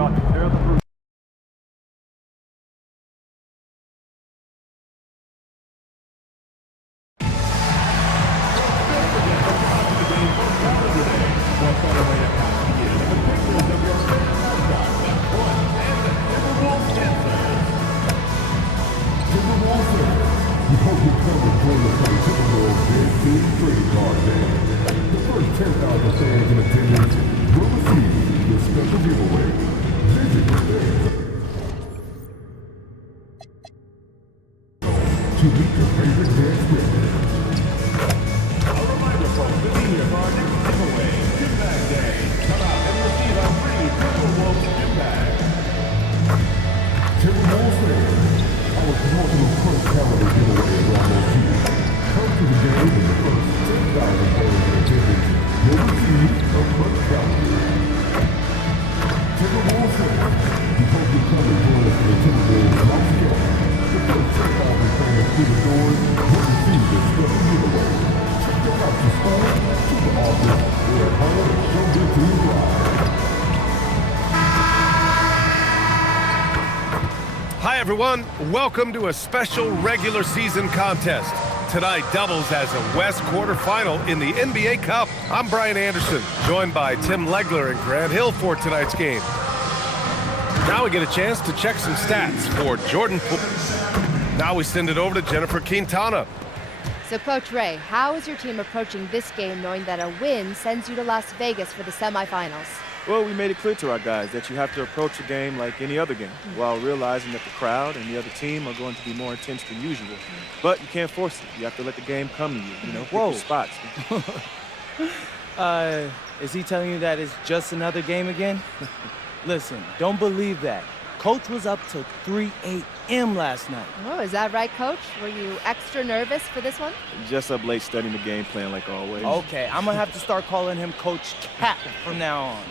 about to tear the roof. We hope you come and join us on the Timberwolves Big City Trading Card Day. The first 10,000 fans in attendance will receive this special giveaway. Visit the to meet your favorite dance record. A reminder folks, the senior card giveaway, Gym Bag Day. Come out and receive our free Timberwolves Gym Bag. Timberwolves fans, our promotional first calendar giveaway is almost here. Come to the game in the first 10,000 fans in attendance will receive a first calendar. Timberwolves fans, we hope you come and join us for the Timberwolves Lost Game. The first 10,000 fans through the doors will receive this special giveaway. Check them out to school, to the office, or at home, show your team live. Hi everyone, welcome to a special regular season contest. Tonight doubles as a West quarterfinal in the NBA Cup. I'm Brian Anderson, joined by Tim Legler and Grant Hill for tonight's game. Now we get a chance to check some stats for Jordan Poole. Now we send it over to Jennifer Quintana. So Coach Ray, how is your team approaching this game knowing that a win sends you to Las Vegas for the semifinals? Well, we made it clear to our guys that you have to approach a game like any other game, while realizing that the crowd and the other team are going to be more intense than usual. But you can't force it. You have to let the game come to you, you know, pick your spots. Is he telling you that it's just another game again? Listen, don't believe that. Coach was up till 3 a.m. last night. Oh, is that right, Coach? Were you extra nervous for this one? Just up late studying the game plan like always. Okay, I'm gonna have to start calling him Coach Cap from now on.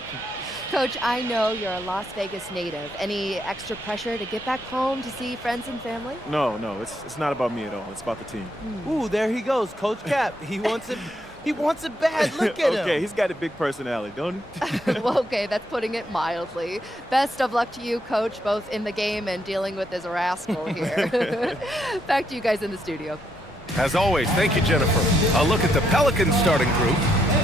Coach, I know you're a Las Vegas native. Any extra pressure to get back home to see friends and family? No, it's not about me at all. It's about the team. Ooh, there he goes, Coach Cap. He wants it. He wants it bad. Look at him. Okay, he's got a big personality, don't he? Well, okay, that's putting it mildly. Best of luck to you, Coach, both in the game and dealing with this rascal here. Back to you guys in the studio. As always, thank you, Jennifer. A look at the Pelicans starting group.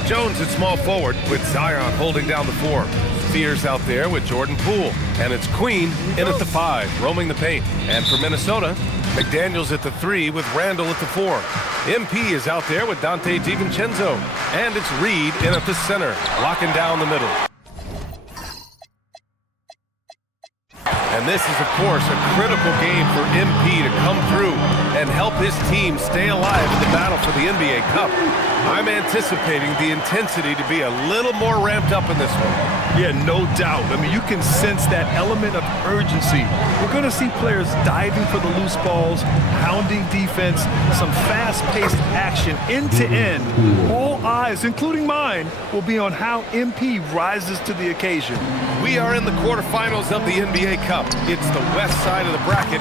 Jones at small forward with Zion holding down the 4. Spears out there with Jordan Poole. And it's Queen in at the 5, roaming the paint. And for Minnesota, McDaniels at the 3 with Randall at the 4. MP is out there with Dante DiVincenzo. And it's Reed in at the center, locking down the middle. And this is, of course, a critical game for MP to come through and help his team stay alive in the battle for the NBA Cup. I'm anticipating the intensity to be a little more ramped up in this one. Yeah, no doubt. I mean, you can sense that element of urgency. We're going to see players diving for the loose balls, hounding defense, some fast-paced action end to end. All eyes, including mine, will be on how MP rises to the occasion. We are in the quarterfinals of the NBA Cup. It's the west side of the bracket.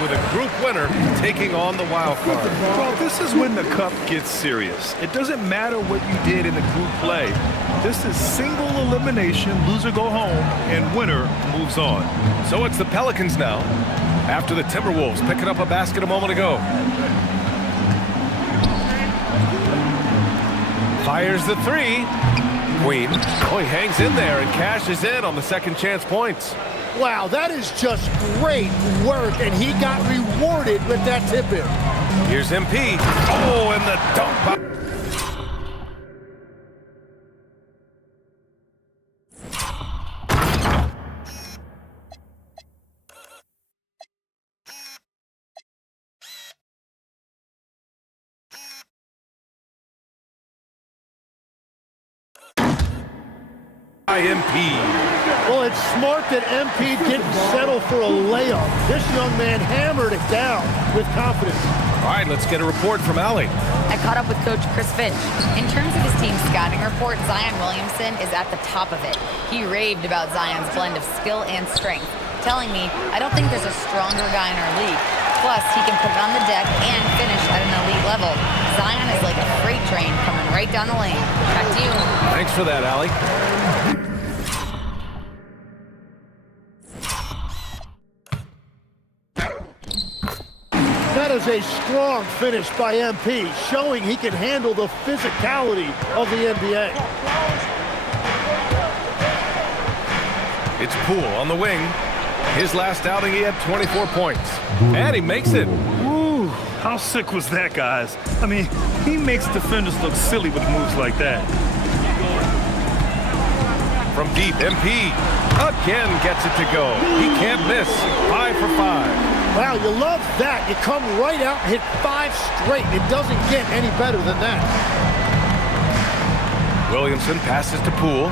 With a group winner taking on the wild card. Well, this is when the cup gets serious. It doesn't matter what you did in the group play. This is single elimination, loser go home, and winner moves on. So it's the Pelicans now, after the Timberwolves picking up a basket a moment ago. Fires the 3. Queen. Oh, he hangs in there and cashes in on the second chance points. Wow, that is just great work, and he got rewarded with that tip-in. Here's MP. Oh, and the dunk by... MP. Well, it's smart that MP didn't settle for a layup. This young man hammered it down with confidence. All right, let's get a report from Allie. I caught up with Coach Chris Finch. In terms of his team's scouting report, Zion Williamson is at the top of it. He raved about Zion's blend of skill and strength, telling me, "I don't think there's a stronger guy in our league. Plus, he can put it on the deck and finish at an elite level. Zion is like a freight train coming right down the lane." Back to you. Thanks for that, Allie. That is a strong finish by MP, showing he can handle the physicality of the NBA. It's Poole on the wing. His last outing, he had 24 points. And he makes it. Ooh, how sick was that, guys? I mean, he makes defenders look silly with moves like that. From deep, MP again gets it to go. He can't miss. 5 for 5. Wow, you love that. You come right out and hit 5 straight. It doesn't get any better than that. Williamson passes to Poole.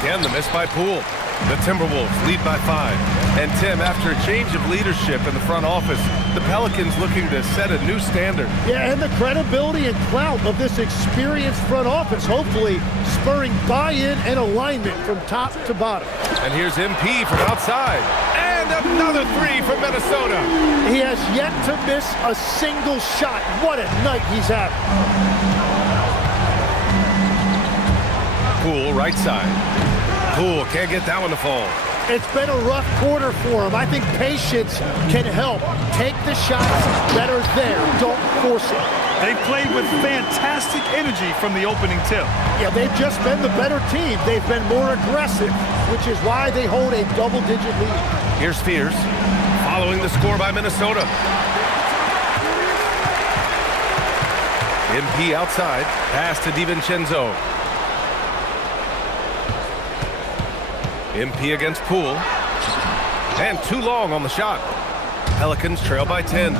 Again, the miss by Poole. The Timberwolves lead by 5. And Tim, after a change of leadership in the front office, the Pelicans looking to set a new standard. Yeah, and the credibility and clout of this experienced front office, hopefully spurring buy-in and alignment from top to bottom. And here's MP from outside. And another 3 from Minnesota. He has yet to miss a single shot. What a night he's having. Poole, right side. Poole can't get that one to fall. It's been a rough quarter for him. I think patience can help. Take the shots that are there. Don't force it. They played with fantastic energy from the opening tip. Yeah, they've just been the better team. They've been more aggressive, which is why they hold a double-digit lead. Here's Fears, following the score by Minnesota. MP outside, pass to DiVincenzo. MP against Poole. And too long on the shot. Pelicans trail by 10.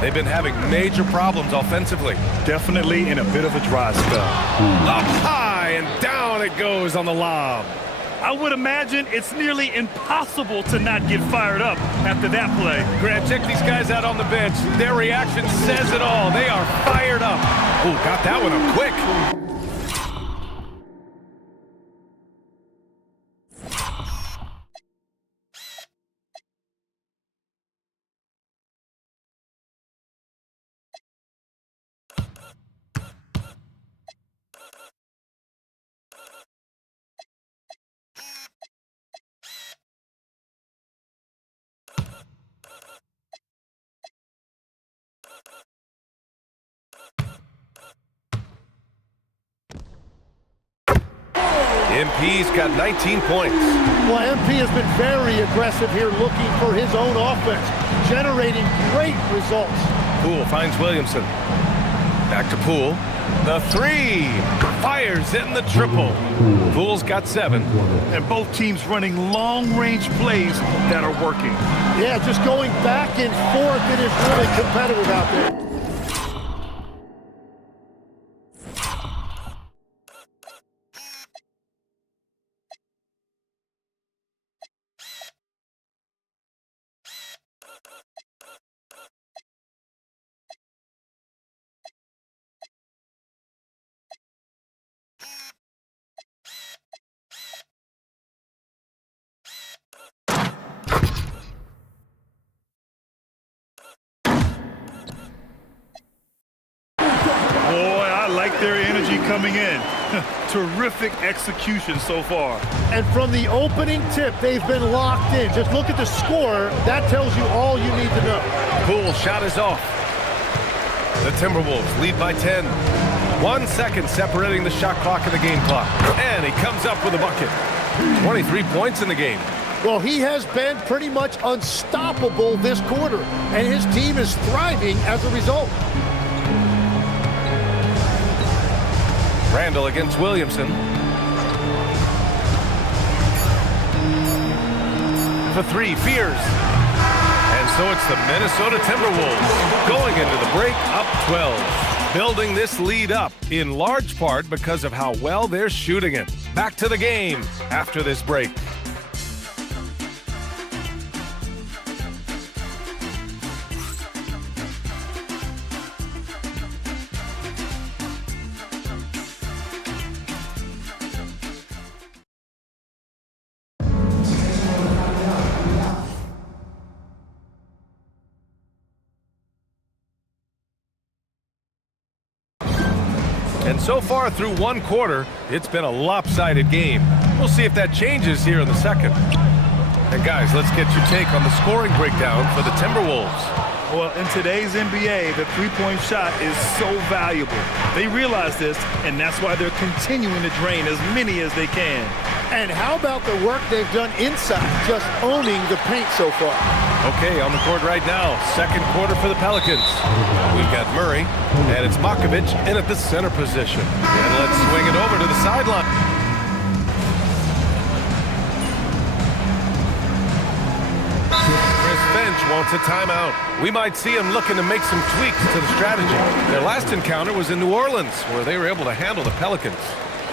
They've been having major problems offensively. Definitely in a bit of a dry spell. Up high and down it goes on the lob. I would imagine it's nearly impossible to not get fired up after that play. Grant, check these guys out on the bench. Their reaction says it all. They are fired up. Oh, got that one up quick. MP's got 19 points. Well, MP has been very aggressive here, looking for his own offense, generating great results. Poole finds Williamson. Back to Poole. The 3 fires in the triple. Poole's got 7. And both teams running long-range plays that are working. Yeah, just going back and forth. It is really competitive out there. Boy, I like their energy coming in. Terrific execution so far. And from the opening tip, they've been locked in. Just look at the score. That tells you all you need to know. Poole's shot is off. The Timberwolves lead by 10. 1 second separating the shot clock and the game clock. And he comes up with a bucket. 23 points in the game. Well, he has been pretty much unstoppable this quarter, and his team is thriving as a result. Randall against Williamson. For 3, Fears. And so it's the Minnesota Timberwolves going into the break up 12. Building this lead up in large part because of how well they're shooting it. Back to the game after this break. And so far through one quarter, it's been a lopsided game. We'll see if that changes here in the second. And guys, let's get your take on the scoring breakdown for the Timberwolves. Well, in today's NBA, the three-point shot is so valuable. They realize this, and that's why they're continuing to drain as many as they can. And how about the work they've done inside, just owning the paint so far? Okay, on the court right now, second quarter for the Pelicans. We've got Murray, and it's Makovich in at the center position. And let's swing it over to the sideline. Chris Finch wants a timeout. We might see him looking to make some tweaks to the strategy. Their last encounter was in New Orleans, where they were able to handle the Pelicans.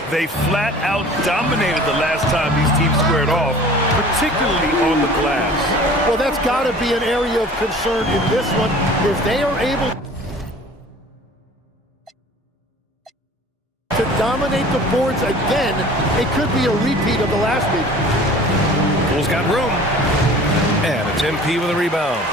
They flat out dominated the last time these teams squared off, particularly on the glass. Well, that's got to be an area of concern in this one. If they are able to dominate the boards again, it could be a repeat of the last week. Pool's got room. And it's MP with a rebound.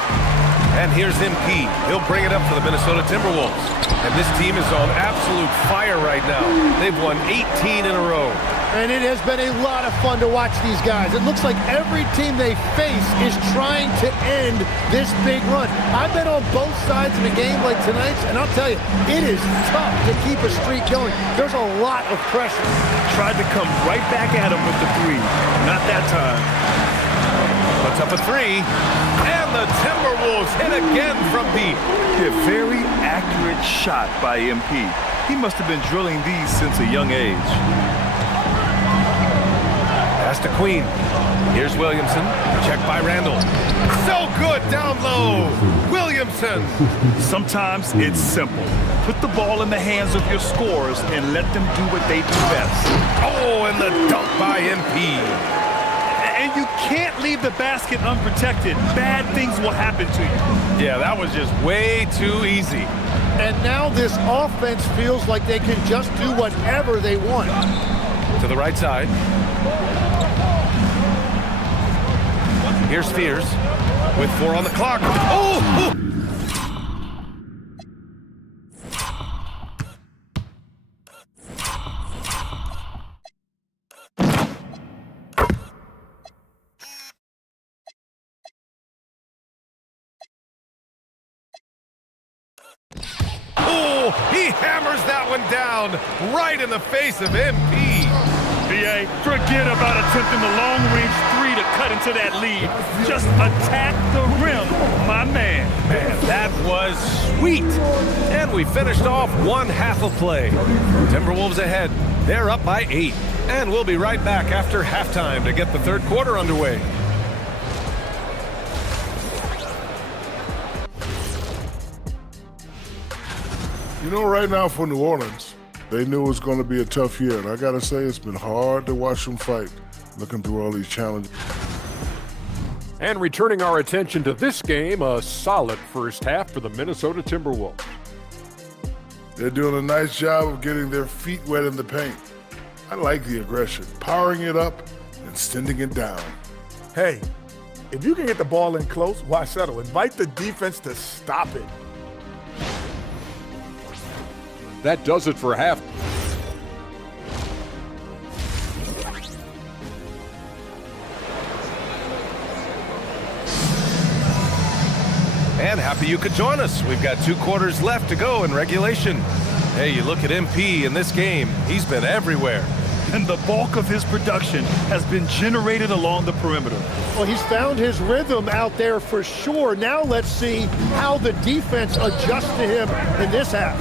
And here's MP. He'll bring it up for the Minnesota Timberwolves. And this team is on absolute fire right now. They've won 18 in a row. And it has been a lot of fun to watch these guys. It looks like every team they face is trying to end this big run. I've been on both sides of a game like tonight's, and I'll tell you, it is tough to keep a streak going. There's a lot of pressure. Tried to come right back at him with the three. Not that time. Puts up a three, and the Timberwolves hit again from deep. A very accurate shot by MP. He must have been drilling these since a young age. Pass to Queen. Here's Williamson. Check by Randall. So good down low. Williamson. Sometimes it's simple. Put the ball in the hands of your scorers and let them do what they do best. Oh, and the dunk by MP. And you can't leave the basket unprotected. Bad things will happen to you. Yeah, that was just way too easy. And now this offense feels like they can just do whatever they want. To the right side. Here's Fears with 4 on the clock. Oh! Oh, he hammers that one down right in the face of MP. BA, forget about attempting the long-range three to cut into that lead. Just attack the rim, my man. Man, that was sweet. And we finished off one half of play. Timberwolves ahead. They're up by 8. And we'll be right back after halftime to get the third quarter underway. You know, right now for New Orleans, they knew it was going to be a tough year. And I got to say, it's been hard to watch them fight, looking through all these challenges. And returning our attention to this game, a solid first half for the Minnesota Timberwolves. They're doing a nice job of getting their feet wet in the paint. I like the aggression, powering it up and sending it down. Hey, if you can get the ball in close, why settle? Invite the defense to stop it. That does it for half. And happy you could join us. We've got 2 quarters left to go in regulation. Hey, you look at MP in this game, he's been everywhere. And the bulk of his production has been generated along the perimeter. Well, he's found his rhythm out there for sure. Now let's see how the defense adjusts to him in this half.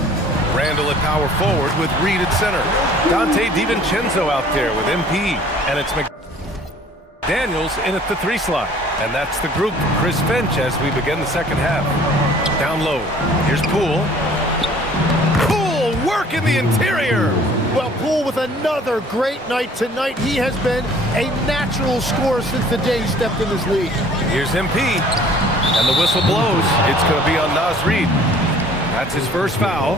Randall at power forward with Reed at center. Dante DiVincenzo out there with MP. And it's McDaniels in at the 3 slot. And that's the group, Chris Finch, as we begin the second half. Down low. Here's Poole. Poole work in the interior. Well, Poole with another great night tonight. He has been a natural scorer since the day he stepped in this league. Here's MP. And the whistle blows. It's going to be on Naz Reid. That's his first foul.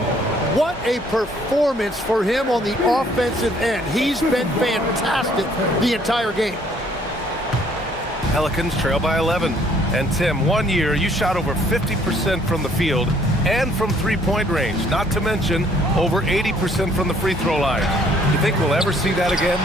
What a performance for him on the offensive end. He's been fantastic the entire game. Pelicans trail by 11. And Tim, 1 year you shot over 50% from the field and from three-point range, not to mention over 80% from the free throw line. You think we'll ever see that again?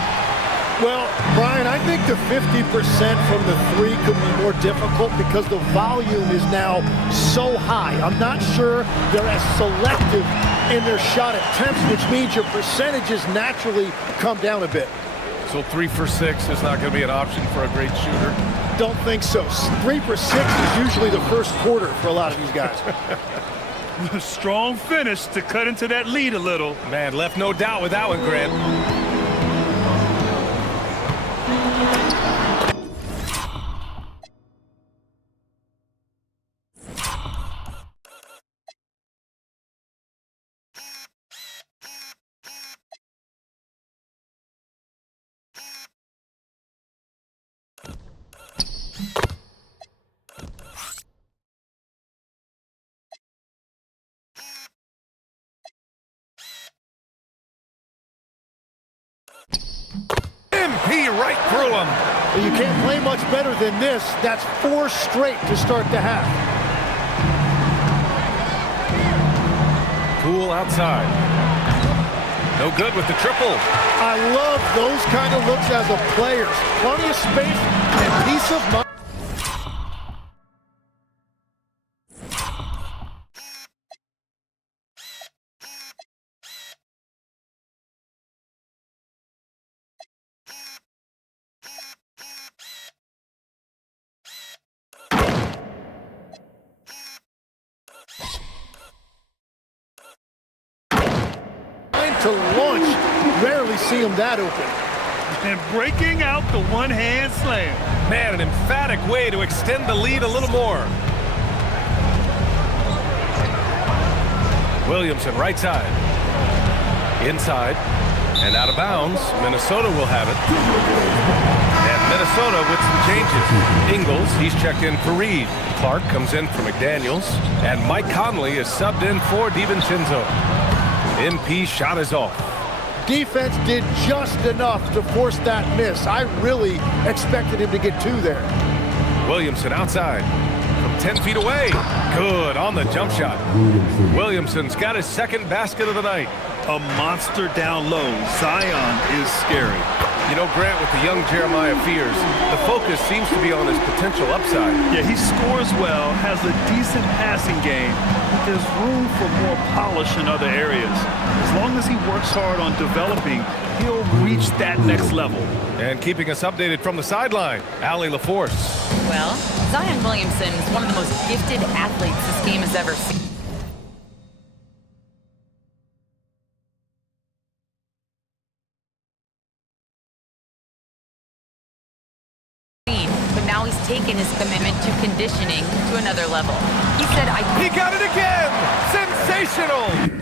Well, Brian, I think the 50% from the three could be more difficult because the volume is now so high. I'm not sure they're as selective in their shot attempts, which means your percentages naturally come down a bit. So 3 for 6 is not going to be an option for a great shooter? Don't think so. 3 for 6 is usually the first quarter for a lot of these guys. Strong finish to cut into that lead a little. Man, left no doubt with that one, Grant. MP right through him. You can't play much better than this. That's 4 straight to start the half. Poole outside. No good with the triple. I love those kind of looks as a player. Plenty of space and peace of mind. To launch, rarely see him that open. And breaking out the one-hand slam. Man, an emphatic way to extend the lead a little more. Williamson right side. Inside and out of bounds. Minnesota will have it. And Minnesota with some changes. Ingles, he's checked in for Reed. Clark comes in for McDaniels. And Mike Conley is subbed in for DiVincenzo. MP shot is off. Defense did just enough to force that miss. I really expected him to get 2 there. Williamson outside from 10 feet away. Good on the jump shot. Williamson's got his second basket of the night. A monster down low. Zion is scary. You know, Grant, with the young Jeremiah Fears, the focus seems to be on his potential upside. Yeah, he scores well, has a decent passing game, but there's room for more polish in other areas. As long as he works hard on developing, he'll reach that next level. And keeping us updated from the sideline, Allie LaForce. Well, Zion Williamson is one of the most gifted athletes this game has ever seen. Now he's taken his commitment to conditioning to another level. He said, He got it again! Sensational!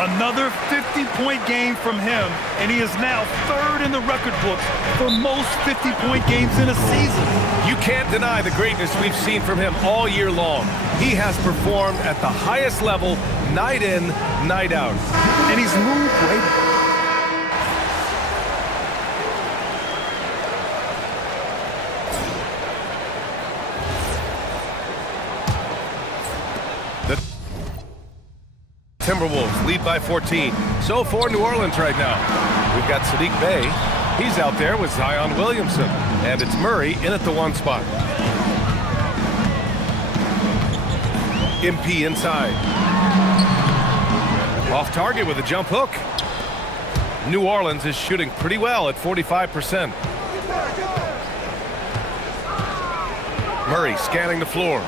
Another 50-point game from him, and he is now 3rd in the record books for most 50-point games in a season. You can't deny the greatness we've seen from him all year long. He has performed at the highest level, night in, night out. And he's moved right. Timberwolves lead by 14. So for New Orleans right now. We've got Sadiq Bey. He's out there with Zion Williamson. And it's Murray in at the 1 spot. MP inside. Off target with a jump hook. New Orleans is shooting pretty well at 45%. Murray scanning the floor.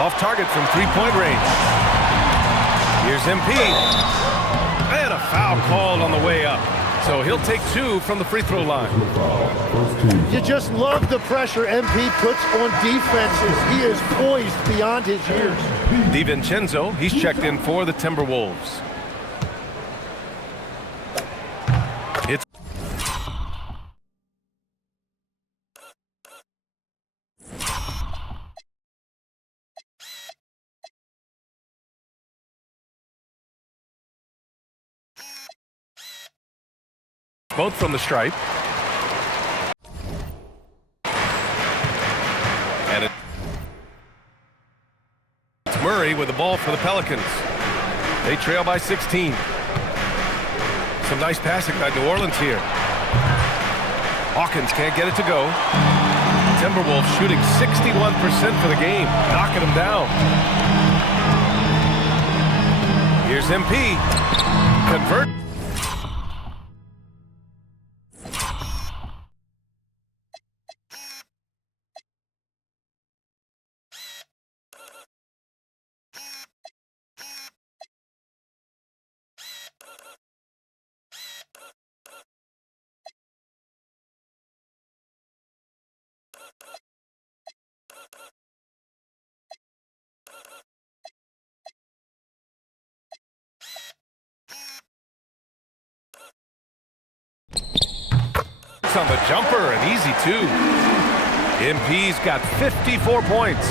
Off target from 3-point range. Here's MP. And a foul called on the way up. So he'll take 2 from the free throw line. You just love the pressure MP puts on defenses. He is poised beyond his years. DiVincenzo, he's checked in for the Timberwolves. It's both from the stripe. And it's Murray with the ball for the Pelicans. They trail by 16. Some nice passing by New Orleans here. Hawkins can't get it to go. Timberwolves shooting 61% for the game, knocking them down. Here's MP. Convert. On the jumper, and easy too. MP's got 54 points.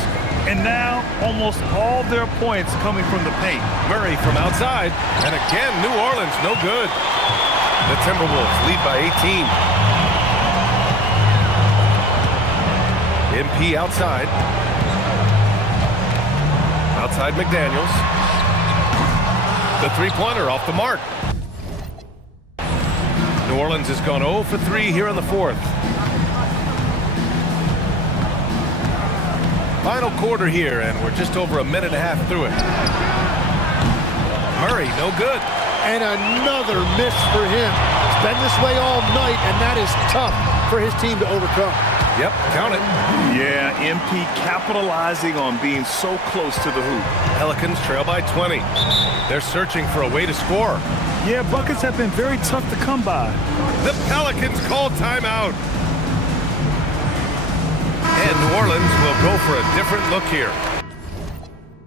And now, almost all their points coming from the paint. Murray from outside, and again, New Orleans, no good. The Timberwolves lead by 18. MP outside. Outside McDaniels. The three-pointer off the mark. New Orleans has gone 0 for 3 here in the fourth. Final quarter here, and we're just over a minute and a half through it. Murray, no good. And another miss for him. It's been this way all night, and that is tough for his team to overcome. Yep, count it. Yeah, MP capitalizing on being so close to the hoop. Pelicans trail by 20. They're searching for a way to score. Yeah, buckets have been very tough to come by. The Pelicans call timeout. And New Orleans will go for a different look here.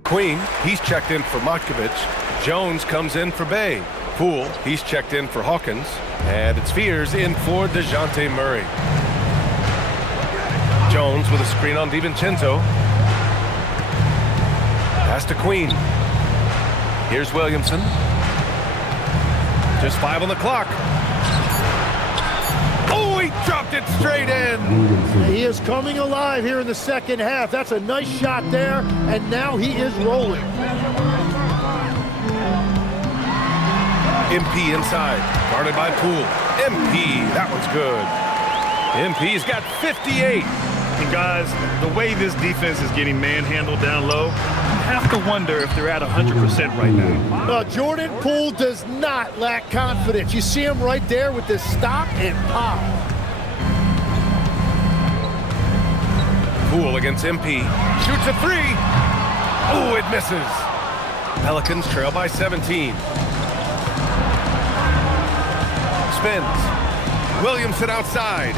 Queen, he's checked in for Matkovic. Jones comes in for Bay. Poole, he's checked in for Hawkins. And it's Fears in for DeJounte Murray. Jones with a screen on DiVincenzo. Pass to Queen. Here's Williamson. Just 5 on the clock. Oh, he dropped it straight in. He is coming alive here in the second half. That's a nice shot there, and now he is rolling. MP inside, guarded by Poole. MP, that one's good. MP's got 58. And guys, the way this defense is getting manhandled down low, you have to wonder if they're at 100% right now. Jordan Poole does not lack confidence. You see him right there with this stop and pop. Poole against MP. Shoots a three. Oh, it misses. Pelicans trail by 17. Spins. Williamson outside.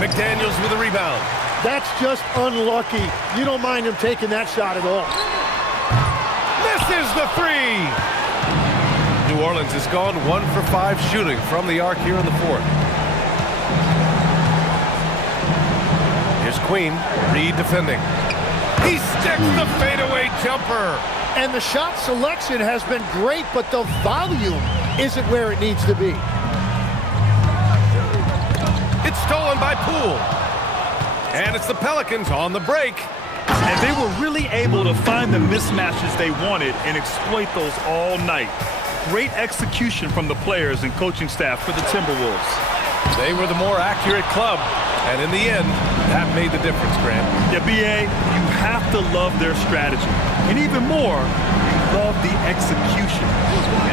McDaniels with a rebound. That's just unlucky. You don't mind him taking that shot at all. Misses the three. New Orleans has gone 1 for 5 shooting from the arc here in the fourth. Here's Queen. Reed defending. He sticks the fadeaway jumper. And the shot selection has been great, but the volume isn't where it needs to be. It's stolen by Poole. And it's the Pelicans on the break. And they were really able to find the mismatches they wanted and exploit those all night. Great execution from the players and coaching staff for the Timberwolves. They were the more accurate club. And in the end, that made the difference, Grant. Yeah, B.A., you have to love their strategy. And even more, you love the execution.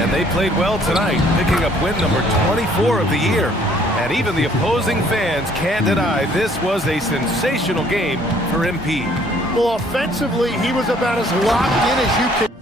And they played well tonight, picking up win number 24 of the year. And even the opposing fans can't deny this was a sensational game for MP. Well, offensively, he was about as locked in as you can.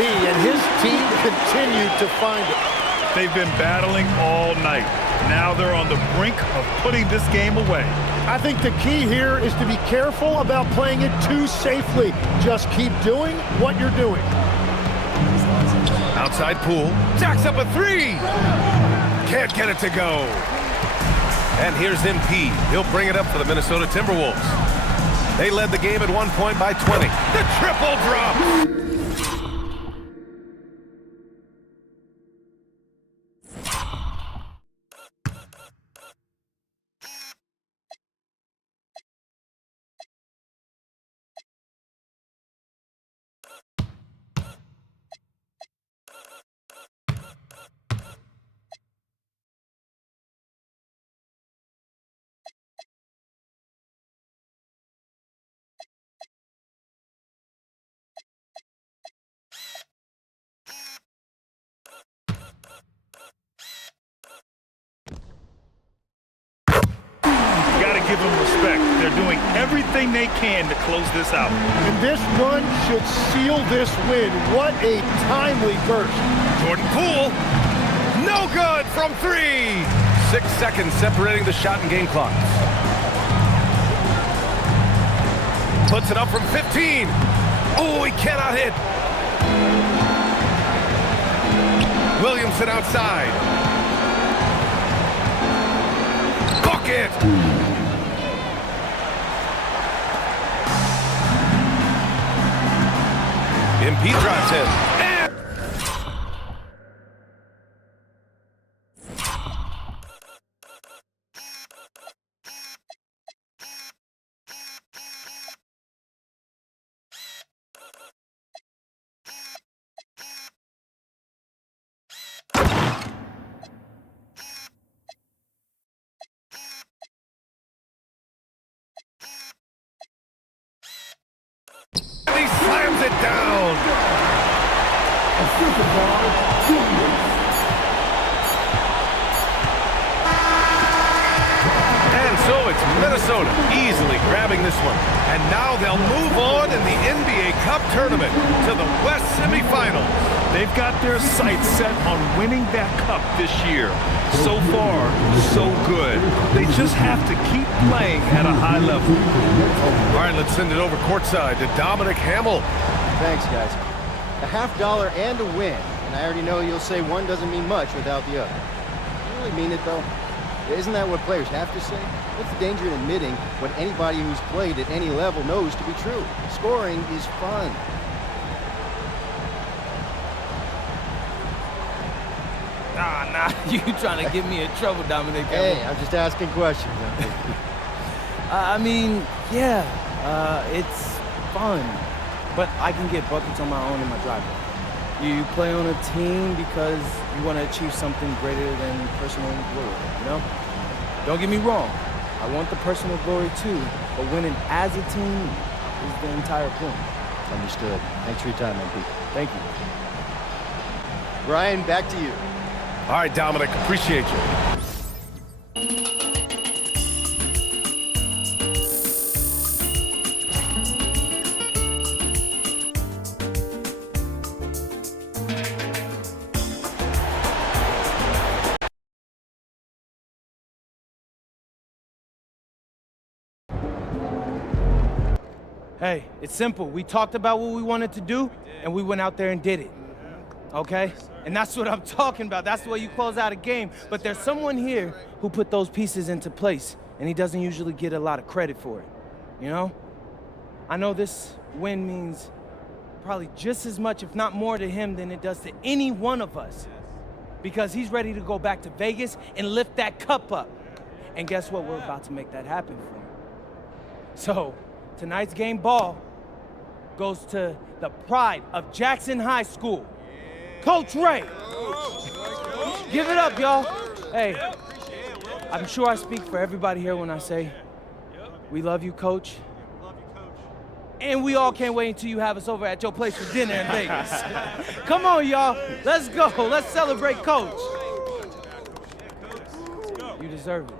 And his team continued to find it. They've been battling all night. Now they're on the brink of putting this game away. I think the key here is to be careful about playing it too safely. Just keep doing what you're doing. Outside Poole. Jacks up a three. Can't get it to go. And here's MP. He'll bring it up for the Minnesota Timberwolves. They led the game at 1 point by 20. The triple drop. Give them respect. They're doing everything they can to close this out. And this run should seal this win. What a timely burst. Jordan Poole, no good from 3. 6 seconds separating the shot and game clocks. Puts it up from 15. Oh, he cannot hit. Williamson outside. Bucket. MP drives in. And he slams it down. And so it's Minnesota easily grabbing this one. And now they'll move on in the NBA Cup tournament to the West semifinals. They've got their sights set on winning that cup this year. So far, so good. They just have to keep playing at a high level. All right, let's send it over courtside to Dominic Hamill. Thanks, guys. A $50 and a win, and I already know you'll say one doesn't mean much without the other. You really mean it, though? Isn't that what players have to say? What's the danger in admitting what anybody who's played at any level knows to be true? Scoring is fun. Nah, you trying to get me in trouble, Dominic. Hey, I'm just asking questions. I mean, yeah, it's fun. But I can get buckets on my own in my driveway. You play on a team because you want to achieve something greater than personal glory, you know? Don't get me wrong. I want the personal glory too, but winning as a team is the entire point. Understood. Thanks for your time, MP. Thank you. Brian, back to you. All right, Dominic, appreciate you. Hey, it's simple. We talked about what we wanted to do, and we went out there and did it. Okay? And that's what I'm talking about. That's the way you close out a game. But there's someone here who put those pieces into place, and he doesn't usually get a lot of credit for it. You know? I know this win means probably just as much, if not more, to him than it does to any one of us. Because he's ready to go back to Vegas and lift that cup up. And guess what? We're about to make that happen for him. So, tonight's game ball goes to the pride of Jackson High School, Coach Ray. Give it up, y'all. Hey, I'm sure I speak for everybody here when I say we love you, Coach. And we all can't wait until you have us over at your place for dinner in Vegas. Come on, y'all. Let's go. Let's celebrate Coach. You deserve it.